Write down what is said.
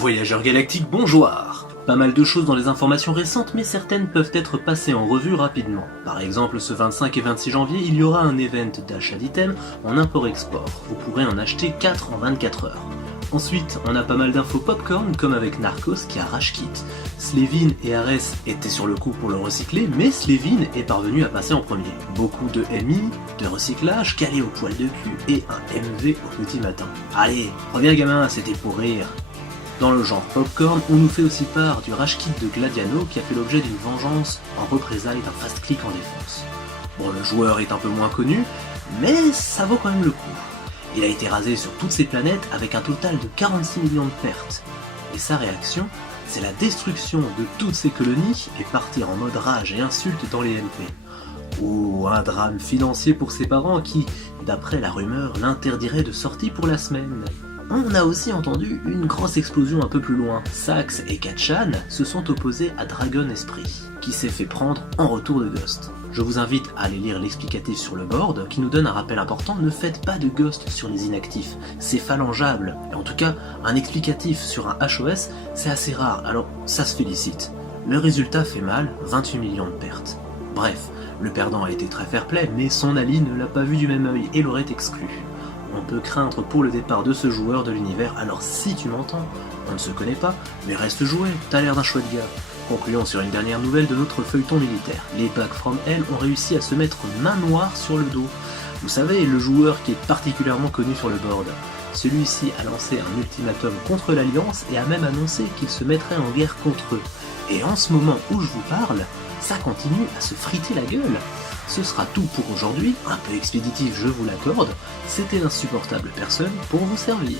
Voyageurs galactiques, bonjour! Pas mal de choses dans les informations récentes, mais certaines peuvent être passées en revue rapidement. Par exemple, ce 25 et 26 janvier, il y aura un event d'achat d'items en import-export. Vous pourrez en acheter 4 en 24 heures. Ensuite, on a pas mal d'infos popcorn, comme avec Narcos qui a rage kit. Slevin et Ares étaient sur le coup pour le recycler, mais Slevin est parvenu à passer en premier. Beaucoup de MI, de recyclage, calé au poil de cul et un MV au petit matin. Allez, reviens gamin, c'était pour rire. Dans le genre popcorn, on nous fait aussi part du rage kit de Gladiano qui a fait l'objet d'une vengeance en représailles d'un fast click en défense. Bon, le joueur est un peu moins connu, mais ça vaut quand même le coup. Il a été rasé sur toutes ses planètes avec un total de 46 millions de pertes. Et sa réaction, c'est la destruction de toutes ses colonies et partir en mode rage et insulte dans les MP. Oh, un drame financier pour ses parents qui, d'après la rumeur, l'interdiraient de sortie pour la semaine. On a aussi entendu une grosse explosion un peu plus loin. Sax et Katchan se sont opposés à Dragon Esprit, qui s'est fait prendre en retour de Ghost. Je vous invite à aller lire l'explicatif sur le board, qui nous donne un rappel important, ne faites pas de Ghost sur les inactifs, c'est phalangeable. Et en tout cas, un explicatif sur un HOS, c'est assez rare, alors ça se félicite. Le résultat fait mal, 28 millions de pertes. Bref, le perdant a été très fair-play, mais son ally ne l'a pas vu du même œil et l'aurait exclu. On peut craindre pour le départ de ce joueur de l'univers, alors si tu m'entends, on ne se connaît pas, mais reste jouer, t'as l'air d'un chouette gars. Concluons sur une dernière nouvelle de notre feuilleton militaire. Les Back from Hell ont réussi à se mettre main noire sur le dos. Vous savez, le joueur qui est particulièrement connu sur le board. Celui-ci a lancé un ultimatum contre l'Alliance et a même annoncé qu'il se mettrait en guerre contre eux. Et en ce moment où je vous parle, ça continue à se friter la gueule. Ce sera tout pour aujourd'hui, un peu expéditif je vous l'accorde, c'était l'insupportable personne pour vous servir.